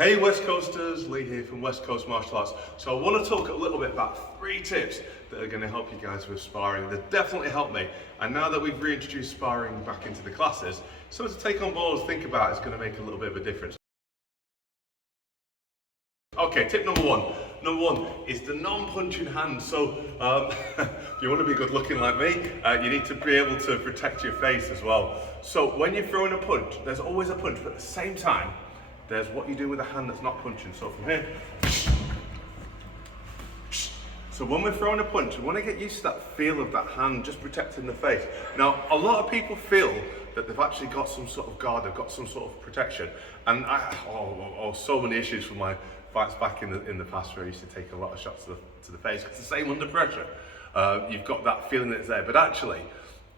Hey West Coasters, Lee here from West Coast Martial Arts. So I want to talk a little bit about 3 tips that are going to help you guys with sparring. They definitely helped me. And now that we've reintroduced sparring back into the classes, something to take on board and think about is going to make a little bit of a difference. Okay, tip number one. Number one is the non-punching hand. So if you want to be good looking like me, you need to be able to protect your face as well. So when you're throwing a punch, there's always a punch, but at the same time, there's what you do with a hand that's not punching. So from here, so when we're throwing a punch, we want to get used to that feel of that hand just protecting the face. Now, a lot of people feel that they've actually got some sort of guard, they've got some sort of protection. And so many issues from my fights back in the past where I used to take a lot of shots to the face. It's the same under pressure. You've got that feeling that it's there, but actually,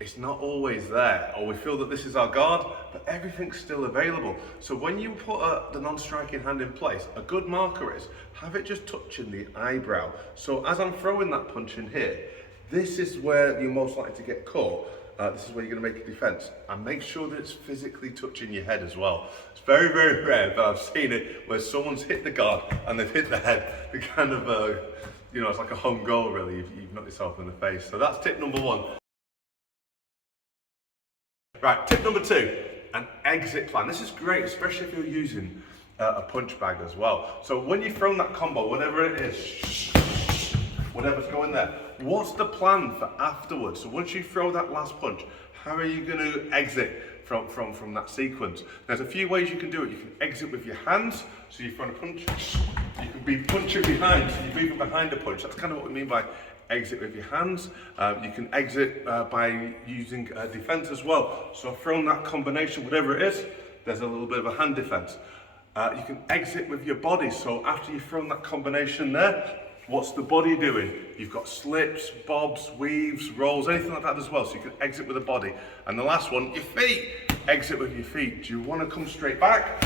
it's not always there, or we feel that this is our guard, but everything's still available. So when you put the non-striking hand in place, a good marker is, have it just touching the eyebrow. So as I'm throwing that punch in here, this is where you're most likely to get caught. This is where you're going to make a defense, and make sure that it's physically touching your head as well. It's very, very rare, but I've seen it where someone's hit the guard and they've hit the head. The kind of, it's like a home goal really, you've knocked yourself in the face. So that's tip number one. Right, tip number 2, an exit plan. This is great, especially if you're using a punch bag as well. So when you've thrown that combo, whatever it is, whatever's going there, what's the plan for afterwards? So once you throw that last punch, how are you going to exit from that sequence? There's a few ways you can do it. You can exit with your hands, so you're throwing a punch. You can be punching behind, so you're moving behind a punch. That's kind of what we mean by exit with your hands. You can exit by using defense as well. So throwing that combination, whatever it is, there's a little bit of a hand defense. You can exit with your body. So after you've thrown that combination there, what's the body doing? You've got slips, bobs, weaves, rolls, anything like that as well. So you can exit with the body. And the last one, your feet. Exit with your feet. Do you want to come straight back?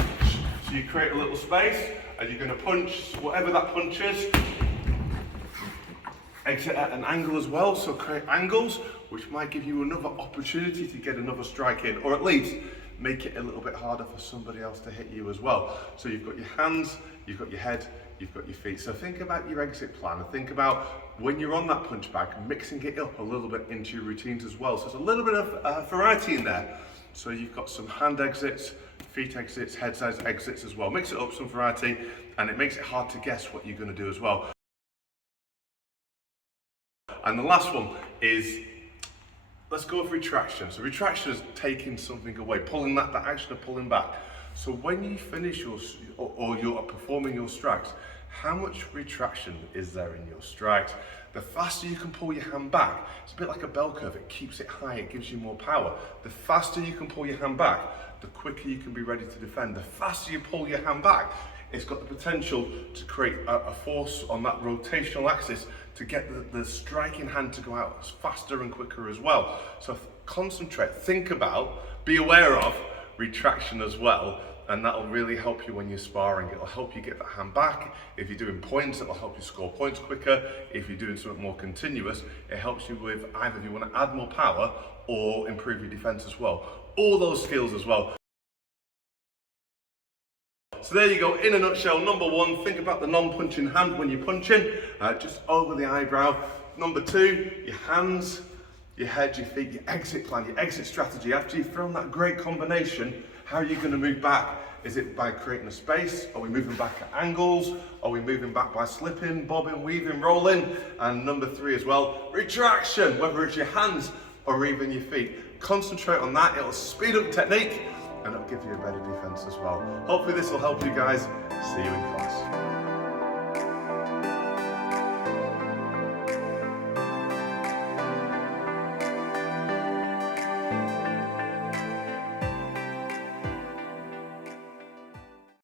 So you create a little space and you're going to punch whatever that punch is. Exit at an angle as well, so create angles, which might give you another opportunity to get another strike in, or at least make it a little bit harder for somebody else to hit you as well. So you've got your hands, you've got your head, you've got your feet. So think about your exit plan and think about when you're on that punch bag, mixing it up a little bit into your routines as well. So there's a little bit of variety in there. So you've got some hand exits, feet exits, head size exits as well. Mix it up, some variety, and it makes it hard to guess what you're going to do as well. And the last one is, let's go with retraction. So retraction is taking something away, pulling that action of pulling back. So when you finish or you're performing your strikes, how much retraction is there in your strikes? The faster you can pull your hand back, it's a bit like a bell curve, it keeps it high, it gives you more power. The faster you can pull your hand back, the quicker you can be ready to defend. The faster you pull your hand back, it's got the potential to create a force on that rotational axis to get the striking hand to go out faster and quicker as well. So concentrate, think about, be aware of retraction as well, and that'll really help you when you're sparring. It'll help you get that hand back. If you're doing points, it'll help you score points quicker. If you're doing something more continuous, it helps you with either if you want to add more power or improve your defense as well. All those skills as well. So there you go, in a nutshell. Number 1, think about the non-punching hand when you're punching, just over the eyebrow. Number 2, your hands, your head, your feet, your exit plan, your exit strategy. After you've thrown that great combination, how are you going to move back? Is it by creating a space? Are we moving back at angles? Are we moving back by slipping, bobbing, weaving, rolling? And number 3 as well, retraction, whether it's your hands or even your feet. Concentrate on that, it'll speed up technique, and it'll give you a better defense as well. Hopefully this will help you guys. See you in class.